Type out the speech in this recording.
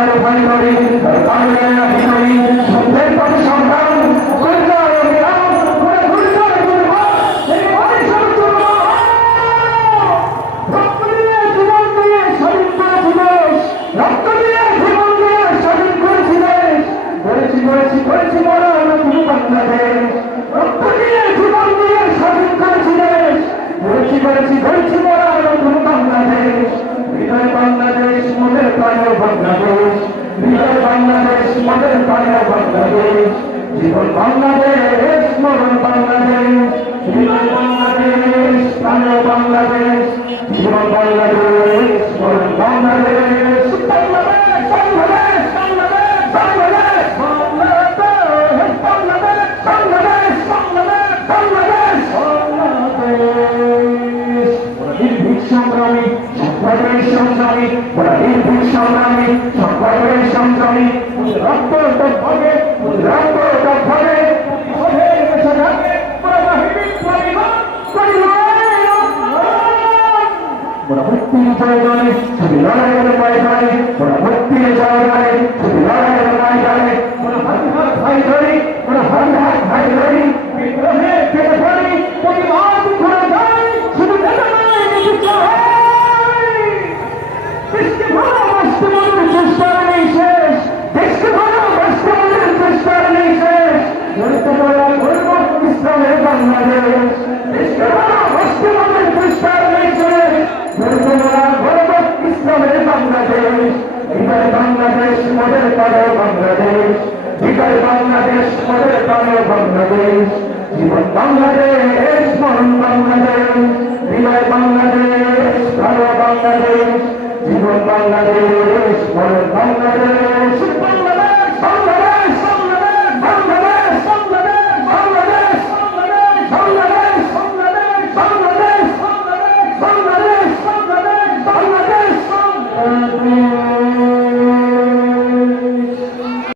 বাংলার ভাই করি বাংলার আহি করি সত্যের পথে সংগ্রাম করতে অবিরাম করে ঘুরতে ঘুরব এই পরিশ্রম করব রক্ত দিয়ে জীবন দিয়ে স্বাধীন করেছি দেশ রক্ত দিয়ে জীবন দিয়ে স্বাধীন করেছি দেশ করেছি বড় নতুন বাংলাদেশ রক্ত দিয়ে জীবন দিয়ে স্বাধীন করেছি দেশ করেছি বড় নতুন বাংলাদেশ হৃদয় বাংলাদেশ মোদের প্রায় বাংলাদেশ হৃদয় বাংলাদেশ মোদের প্রায় বাংলাদেশ জীবন বাংলাদেশ মরণ বাংলাদেশ হৃদয় বাংলাদেশ প্রায় বাংলাদেশ জীবন বাংলাদেশ মরণ বাংলাদেশ বাংলাদেশ বাংলাদেশ বাংলাদেশ বাংলাদেশ বাংলাদেশ বাংলাদেশ বাংলাদেশ বাংলাদেশ বাংলাদেশ নির্ভীক সংগ্রামী সংগ্রামের সংগ্রামী নির্ভীক সংগ্রামী সংগ্রামের সংগ্রামী রক্ত ভাবে রক্ত ভাবে মুক্তির জয়গানে শুধু লড়াইয়ের ময়দানে মুক্তির জয়গানে শুধু লড়াইয়ের ময়দানে ভাই ধরি ভাই ধরি বিদ্রোহে পেটে ধরি পরিবার ঘুরে যায় শুধু দেশকে ভালোবাসতে মনের চেষ্টা নেই শেষ দেশকে ভালোবাসতে মনের চেষ্টা নেই শেষ গড়তে পারা গর্ব ইসলামের বাংলাদেশ দেশকে ভালোবাসতে মনের চেষ্টা নেই শেষ গড়তে পারা গর্ব ইসলামের বাংলাদেশ হৃদয় বাংলাদেশ মোদের পাড়ো বাংলাদেশ হৃদয় বাংলাদেশ মোদের পাড়ো বাংলাদেশ জীবন বাংলাদেশ মরণ বাংলাদেশ হৃদয় বাংলাদেশ পাড়ো বাংলাদেশ জীবন বাংলাদেশ মরণ